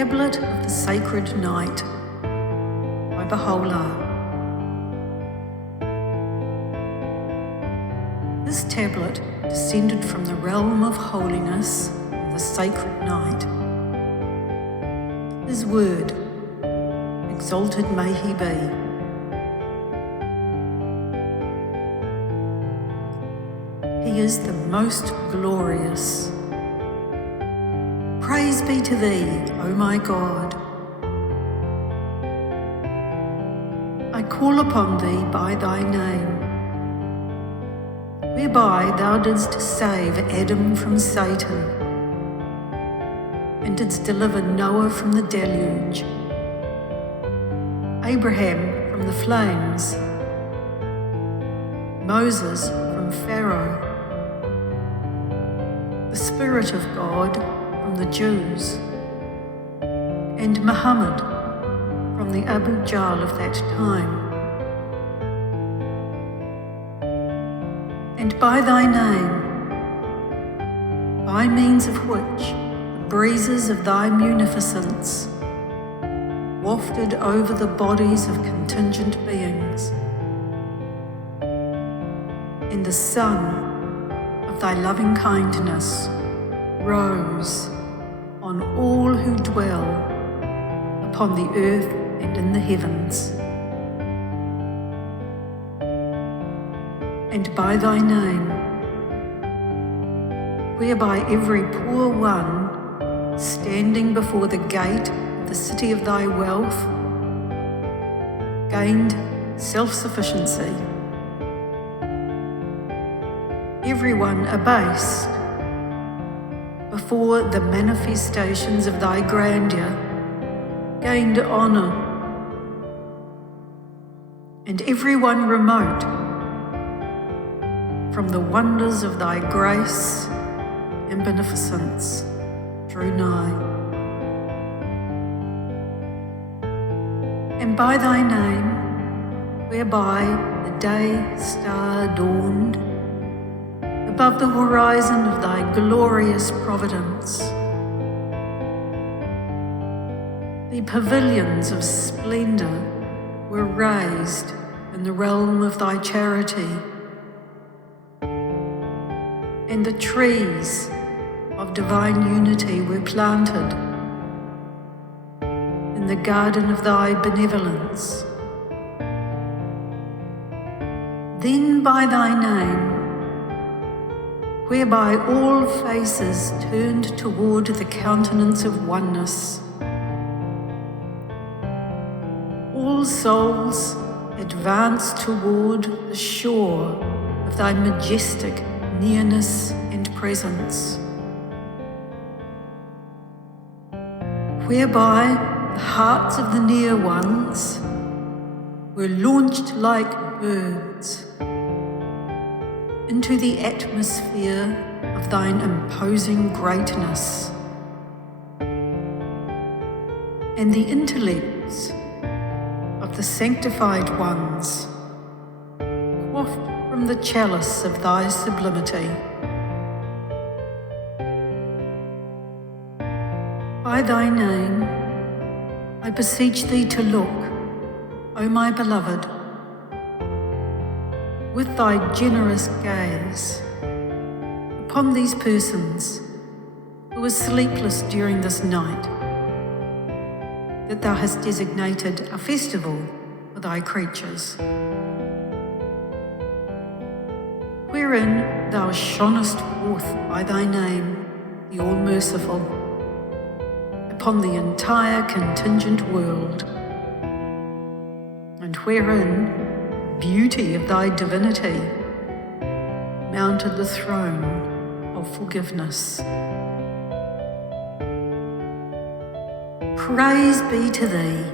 Tablet of the Sacred Night by Baha'u'llah. This tablet descended from the realm of holiness on the sacred night. His word, exalted may he be. He is the most glorious. Praise be to thee, O my God. I call upon thee by thy name, whereby thou didst save Adam from Satan, and didst deliver Noah from the deluge, Abraham from the flames, Moses from Pharaoh, the Spirit of God from the Jews, and Muhammad from the Abu Jahl of that time. And by thy name, by means of which the breezes of thy munificence wafted over the bodies of contingent beings, and the sun of thy loving kindness rose on all who dwell upon the earth and in the heavens. And by thy name, whereby every poor one standing before the gate of the city of thy wealth gained self-sufficiency, everyone abased before the manifestations of thy grandeur gained honour, and everyone remote from the wonders of thy grace and beneficence drew nigh. And by thy name, whereby the day star dawned above the horizon of thy glorious providence, the pavilions of splendour were raised in the realm of thy charity, and the trees of divine unity were planted in the garden of thy benevolence. Then by thy name, whereby all faces turned toward the countenance of oneness, all souls advanced toward the shore of thy majestic nearness and presence, whereby the hearts of the near ones were launched like birds into the atmosphere of thine imposing greatness, and the intellects of the sanctified ones quaffed from the chalice of thy sublimity. By thy name, I beseech thee to look, O my beloved, with thy generous gaze upon these persons who are sleepless during this night, that thou hast designated a festival for thy creatures, wherein thou shonest forth by thy name, the All-Merciful, upon the entire contingent world, and wherein beauty of thy divinity mounted the throne of forgiveness. Praise be to thee.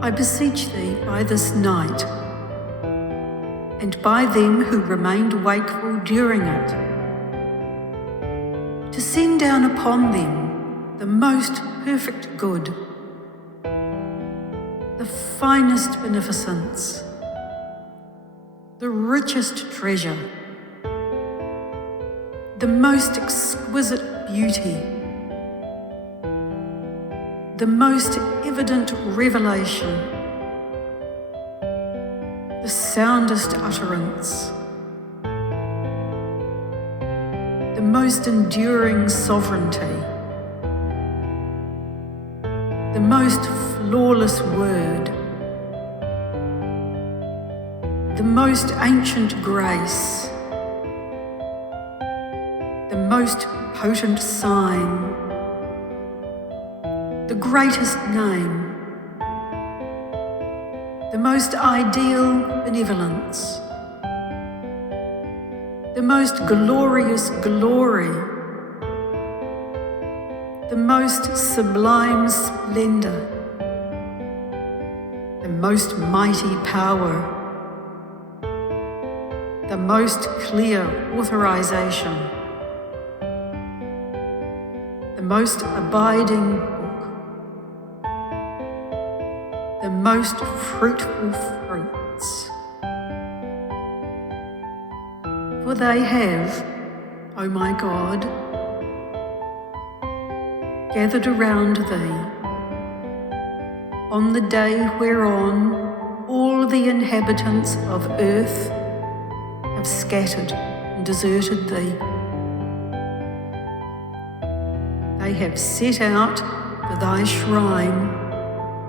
I beseech thee by this night, and by them who remained wakeful during it, to send down upon them the most perfect good, the finest beneficence, the richest treasure, the most exquisite beauty, the most evident revelation, the soundest utterance, the most enduring sovereignty, the most flawless word, the most ancient grace, the most potent sign, the greatest name, the most ideal benevolence, the most glorious glory, the most sublime splendor, the most mighty power, the most clear authorization, the most abiding book, the most fruitful fruits. For they have, O my God, gathered around thee on the day whereon all the inhabitants of earth have scattered and deserted thee. They have set out for thy shrine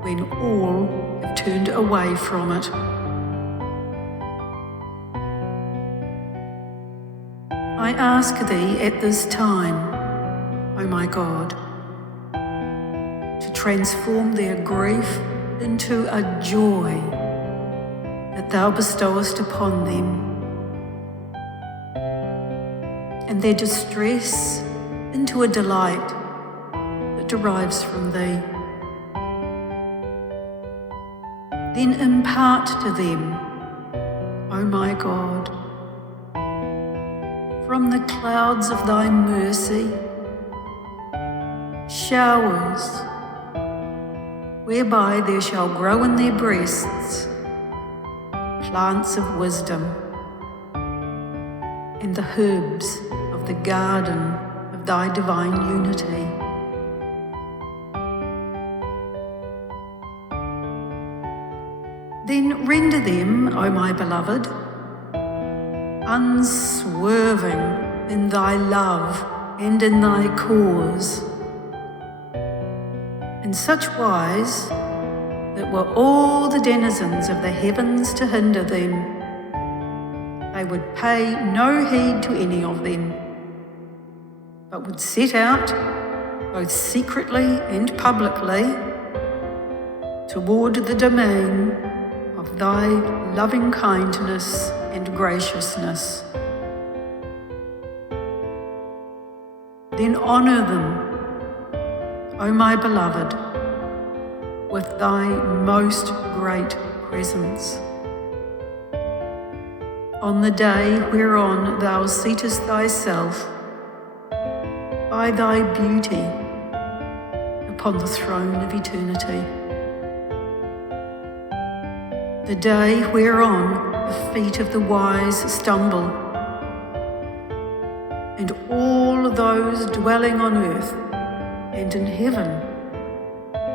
when all have turned away from it. I ask thee at this time, O my God, to transform their grief into a joy that thou bestowest upon them, and their distress into a delight that derives from thee. Then impart to them, O my God, from the clouds of thy mercy, showers, whereby there shall grow in their breasts plants of wisdom, and the herbs of the garden of thy divine unity. Then render them, O my beloved, unswerving in thy love and in thy cause, in such wise that were all the denizens of the heavens to hinder them, they would pay no heed to any of them, but would set out, both secretly and publicly, toward the domain of thy loving kindness and graciousness. Then honour them, O my beloved, with thy most great presence. On the day whereon thou seatest thyself by thy beauty upon the throne of eternity. The day whereon the feet of the wise stumble, and all those dwelling on earth and in heaven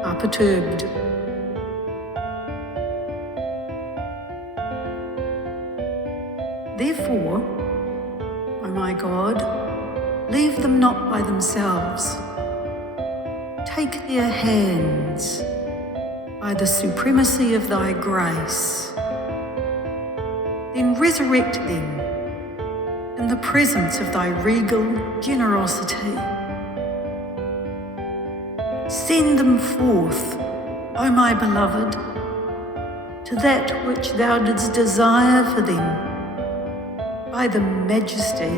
are perturbed. Therefore, O my God, leave them not by themselves. Take their hands by the supremacy of thy grace. Then resurrect them in the presence of thy regal generosity. Send them forth, O my beloved, to that which thou didst desire for them by the majesty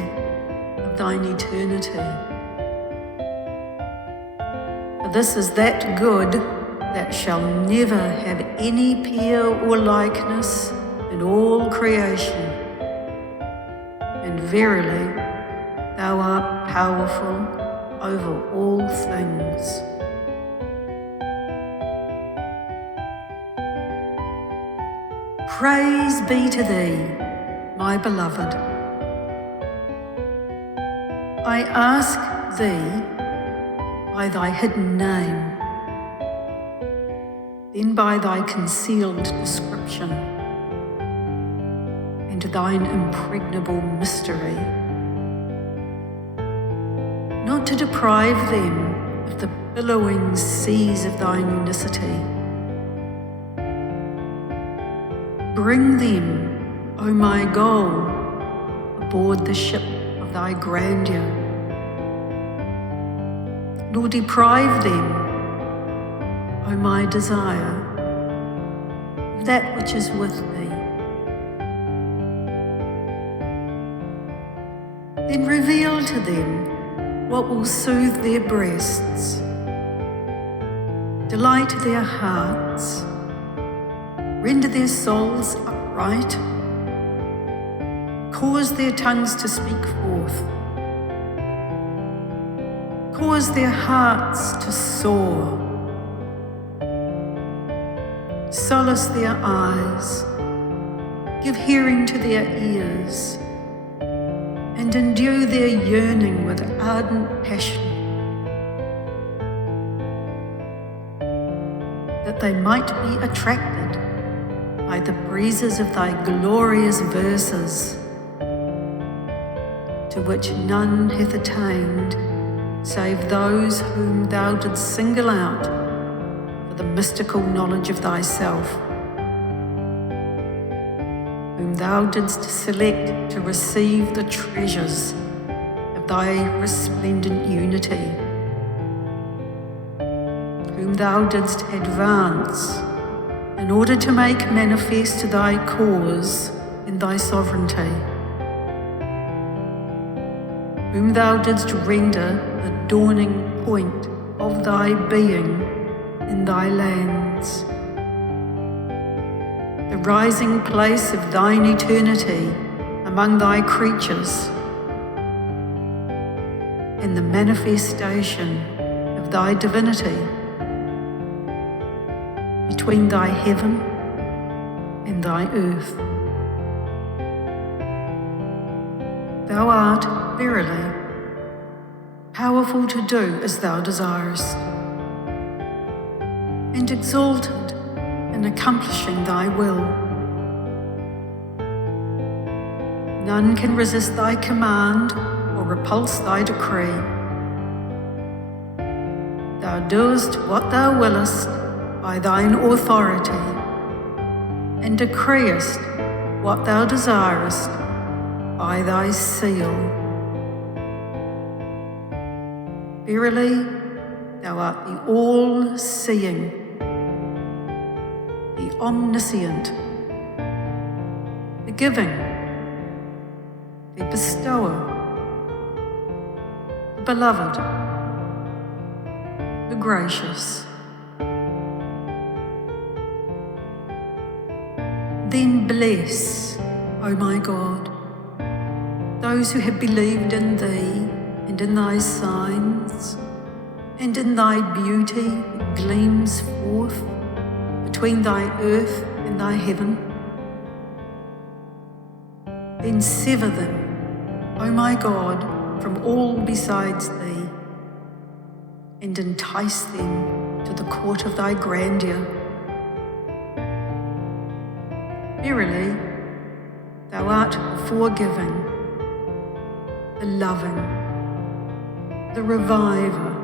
of thine eternity. For this is that good that shall never have any peer or likeness in all creation. And verily, thou art powerful over all things. Praise be to thee, my beloved. I ask thee by thy hidden name then by thy concealed description and thine impregnable mystery, not to deprive them of the billowing seas of thine unicity. Bring them, O my goal, aboard the ship of thy grandeur, nor deprive them, O my desire, of that which is with thee. Then reveal to them what will soothe their breasts, delight their hearts, render their souls upright, cause their tongues to speak forth, cause their hearts to soar, solace their eyes, give hearing to their ears, and endue their yearning with ardent passion, that they might be attracted by the breezes of thy glorious verses, to which none hath attained save those whom thou didst single out for the mystical knowledge of thyself, whom thou didst select to receive the treasures of thy resplendent unity, whom thou didst advance in order to make manifest thy cause in thy sovereignty, whom thou didst render the dawning point of thy being in thy lands, the rising place of thine eternity among thy creatures, and the manifestation of thy divinity between thy heaven and thy earth. Thou art verily powerful to do as thou desirest, and exalted in accomplishing thy will. None can resist thy command or repulse thy decree. Thou doest what thou willest by thine authority, and decreest what thou desirest by thy seal. Verily, thou art the all-seeing, the omniscient, the giving, the bestower, the beloved, the gracious. Then bless, O my God, those who have believed in thee and in thy signs, and in thy beauty that gleams forth between thy earth and thy heaven. Then sever them, O my God, from all besides thee, and entice them to the court of thy grandeur. Verily, thou art the forgiving, the loving, the reviver,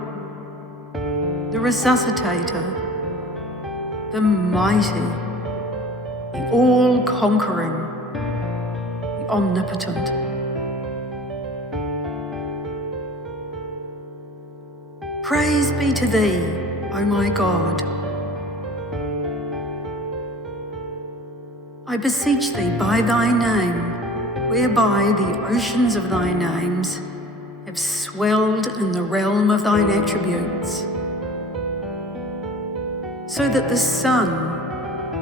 the resuscitator, the mighty, the all-conquering, the omnipotent. Praise be to thee, O my God. I beseech thee by thy name, whereby the oceans of thy names have swelled in the realm of thine attributes, so that the sun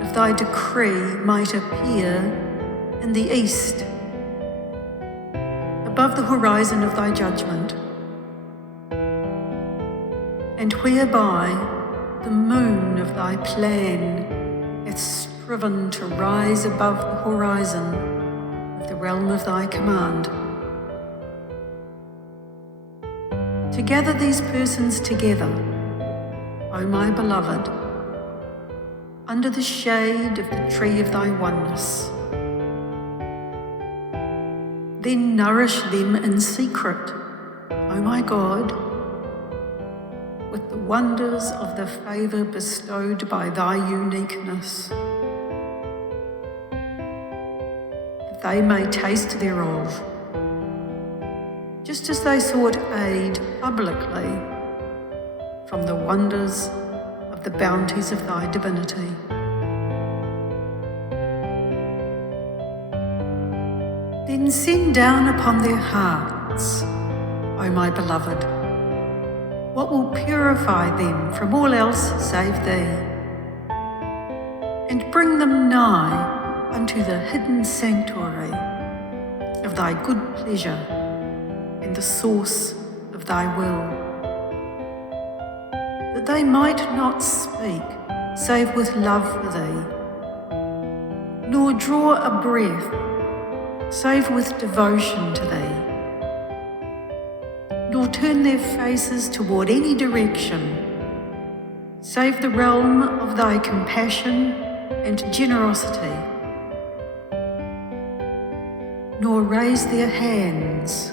of thy decree might appear in the east, above the horizon of thy judgment, and whereby the moon of thy plan hath striven to rise above the horizon of the realm of thy command. To gather these persons together, O my beloved, under the shade of the tree of thy oneness. Then nourish them in secret, O my God, with the wonders of the favour bestowed by thy uniqueness, that they may taste thereof, just as they sought aid publicly from the wonders of the bounties of thy divinity. Then send down upon their hearts, O my beloved, what will purify them from all else save thee, and bring them nigh unto the hidden sanctuary of thy good pleasure and the source of thy will, that they might not speak save with love for thee, nor draw a breath save with devotion to thee, nor turn their faces toward any direction save the realm of thy compassion and generosity, nor raise their hands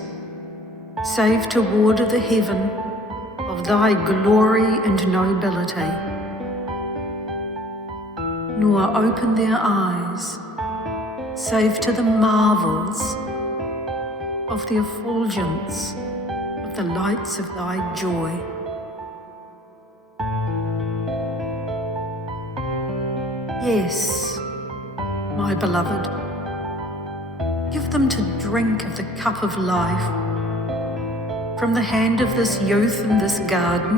save toward the heaven of thy glory and nobility, nor open their eyes save to the marvels of the effulgence of the lights of thy joy. Yes, my beloved, give them to drink of the cup of life from the hand of this youth in this garden,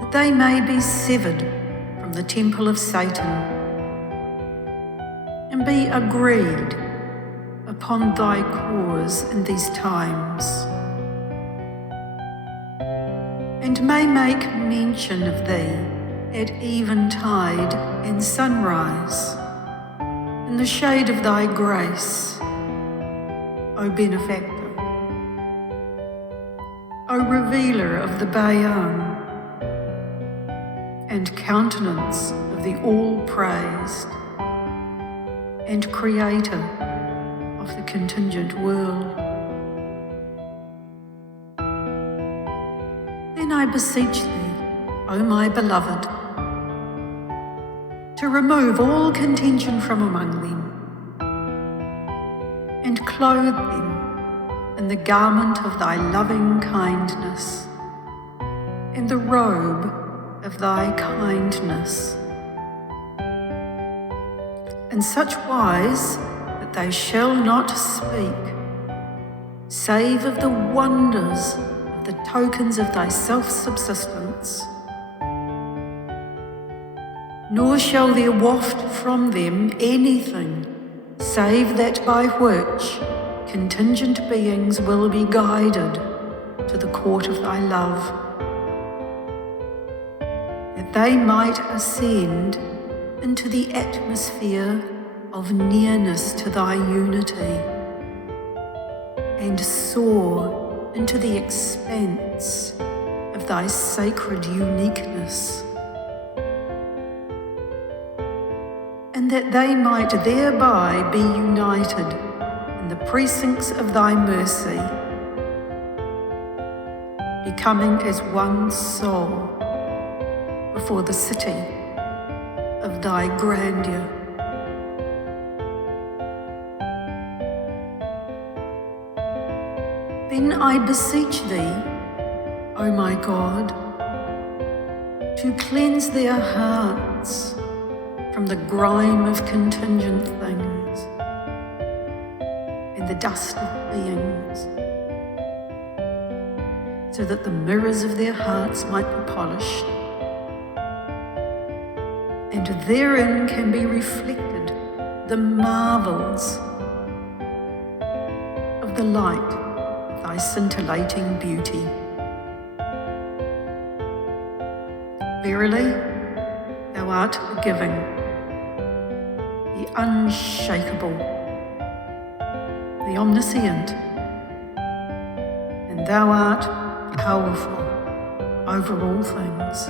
that they may be severed from the temple of Satan and be agreed upon thy cause in these times, and may make mention of thee at eventide and sunrise, in the shade of thy grace, O benefactor, O revealer of the Baha'i, and countenance of the all-praised, and creator of the contingent world. Then I beseech thee, O my beloved, to remove all contention from among them, and clothe them in the garment of thy loving kindness, in the robe of thy kindness, in such wise that they shall not speak, save of the wonders of the tokens of thy self-subsistence, nor shall there waft from them anything save that by which contingent beings will be guided to the court of thy love, that they might ascend into the atmosphere of nearness to thy unity, and soar into the expanse of thy sacred uniqueness, and that they might thereby be united in the precincts of thy mercy, becoming as one soul before the city of thy grandeur. Then I beseech thee, O my God, to cleanse their hearts from the grime of contingent things and the dust of beings, so that the mirrors of their hearts might be polished, and therein can be reflected the marvels of the light of thy scintillating beauty. Verily, thou art the giving, the unshakable, the omniscient, and thou art powerful over all things.